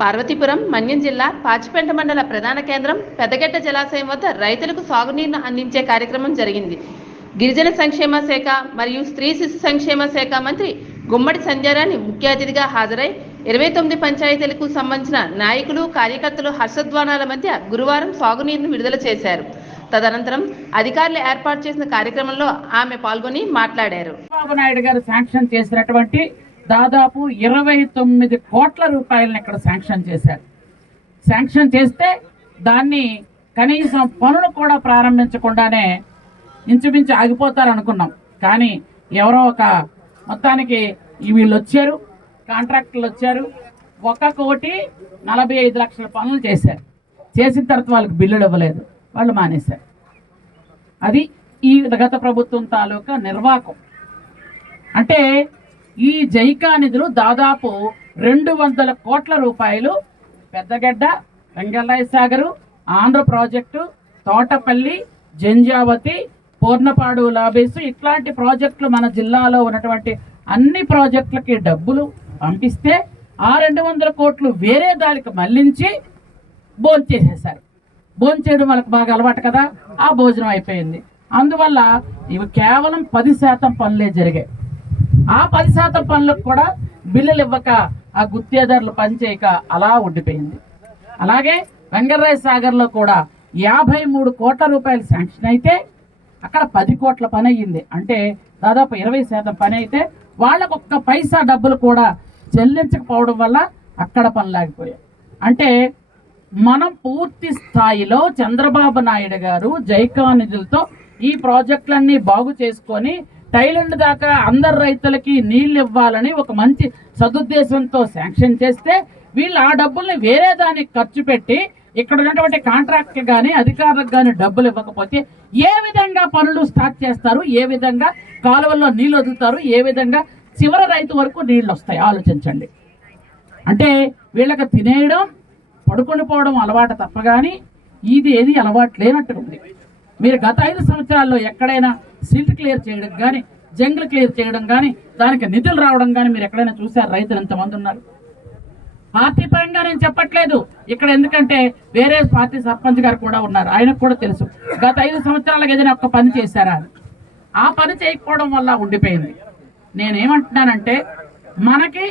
పార్వతీపురం మన్యం జిల్లా పాచిపెంట మండల ప్రధాన కేంద్రం పెద్దగెట్ట జలాశయం వద్ద రైతులకు సాగునీరును అందించే కార్యక్రమం జరిగింది. గిరిజన సంక్షేమ శాఖ మరియు స్త్రీ శిశు సంక్షేమ శాఖ మంత్రి గుమ్మడి సంధ్యారాణి ముఖ్య అతిథిగా హాజరై ఇరవై తొమ్మిది పంచాయతీలకు సంబంధించిన నాయకులు కార్యకర్తలు హర్షధ్వానాల మధ్య గురువారం సాగునీరును విడుదల చేశారు. తదనంతరం అధికారులు ఏర్పాటు చేసిన కార్యక్రమంలో ఆమె పాల్గొని మాట్లాడారు. నాయుడు గారు శాంక్షన్ చేసినటువంటి దాదాపు ఇరవై తొమ్మిది కోట్ల రూపాయలను ఇక్కడ శాంక్షన్ చేశారు. శాంక్షన్ చేస్తే దాన్ని కనీసం పనులు కూడా ప్రారంభించకుండానే ఇంచుమించు ఆగిపోతారు అనుకున్నాం కానీ ఎవరో ఒక మొత్తానికి వీళ్ళు వచ్చారు కాంట్రాక్టర్లు వచ్చారు ఒక కోటి నలభై ఐదు లక్షల పనులు చేశారు. చేసిన తర్వాత వాళ్ళకి బిల్లులు ఇవ్వలేదు వాళ్ళు మానేశారు. అది ఈ గత ప్రభుత్వం తాలూకా నిర్వాహకం. అంటే ఈ జైకా నిధులు దాదాపు రెండు వందల కోట్ల రూపాయలు పెద్దగడ్డ వెంగళరాయ సాగరు ఆంధ్ర ప్రాజెక్టు తోటపల్లి జంజావతి పూర్ణపాడు లాబేసు ఇట్లాంటి ప్రాజెక్టులు మన జిల్లాలో ఉన్నటువంటి అన్ని ప్రాజెక్టులకి డబ్బులు పంపిస్తే ఆ రెండు వందల కోట్లు వేరే దానికి మళ్ళించి భోంచేసేసారు భోంచేయడం వాళ్ళకి బాగా అలవాటు కదా ఆ భోజనం అయిపోయింది. అందువల్ల ఇవి కేవలం పది శాతం పనులే జరిగాయి. ఆ పది శాతం పనులకు కూడా బిల్లులు ఇవ్వక ఆ గుత్తేదారులు పనిచేయక అలా ఉండిపోయింది. అలాగే వెంగర్రాయ సాగర్లో కూడా యాభై మూడు కోట్ల రూపాయలు శాంక్షన్ అయితే అక్కడ పది కోట్ల పని అయ్యింది. అంటే దాదాపు ఇరవై శాతం పని అయితే వాళ్ళకు ఒక్క పైసా డబ్బులు కూడా చెల్లించకపోవడం వల్ల అక్కడ పనులాగిపోయాయి అంటే మనం పూర్తి స్థాయిలో చంద్రబాబు నాయుడు గారు జైకా నిధులతో ఈ ప్రాజెక్టులన్నీ బాగు చేసుకొని టైలెండ్ దాకా అందరు రైతులకి నీళ్ళు ఇవ్వాలని ఒక మంచి సదుద్దేశంతో శాంక్షన్ చేస్తే వీళ్ళు ఆ డబ్బుల్ని వేరే దానికి ఖర్చు పెట్టి ఇక్కడ ఉన్నటువంటి కాంట్రాక్ట్ కానీ అధికారులకు కానీ డబ్బులు ఇవ్వకపోతే ఏ విధంగా పనులు స్టార్ట్ చేస్తారు? ఏ విధంగా కాలువల్లో నీళ్ళు వదులుతారు? ఏ విధంగా చివరి రైతు వరకు నీళ్ళు వస్తాయి? ఆలోచించండి. అంటే వీళ్ళకి తినేయడం పడుకొని పోవడం అలవాటు తప్ప కానీ ఇది ఏది అలవాటు లేనట్టు ఉంది. మీరు గత ఐదు సంవత్సరాల్లో ఎక్కడైనా సీల్ట్ క్లియర్ చేయడం కానీ జంగిల్ క్లియర్ చేయడం కానీ దానికి నిధులు రావడం కానీ మీరు ఎక్కడైనా చూసారు రైతులు ఎంతమంది ఉన్నారు? పార్టీ పరంగా నేను చెప్పట్లేదు. ఇక్కడ ఎందుకంటే వేరే పార్టీ సర్పంచ్ గారు కూడా ఉన్నారు. ఆయనకు కూడా తెలుసు. గత ఐదు సంవత్సరాలకు ఏదైనా ఒక పని చేశారా? ఆ పని చేయకపోవడం వల్ల ఉండిపోయింది. నేనేమంటున్నానంటే మనకి